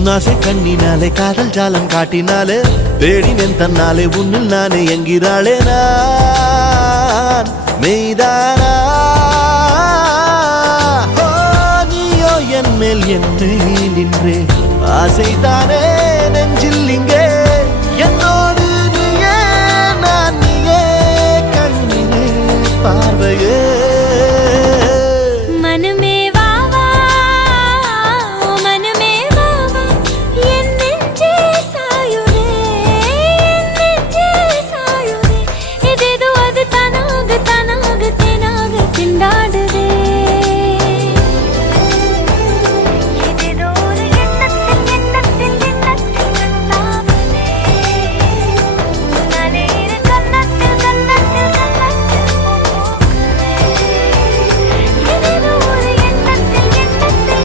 உன்னாசை கண்ணினாலே காதல் ஜாலம் காட்டினாலே தேடினேன் தன்னாலே உன்னில் நானே என்கிறாளே நான் மெய்தானா நீயோ என் மேல் என்னை நின்றே ஆசைதானே நெஞ்சில் இங்கே என்ன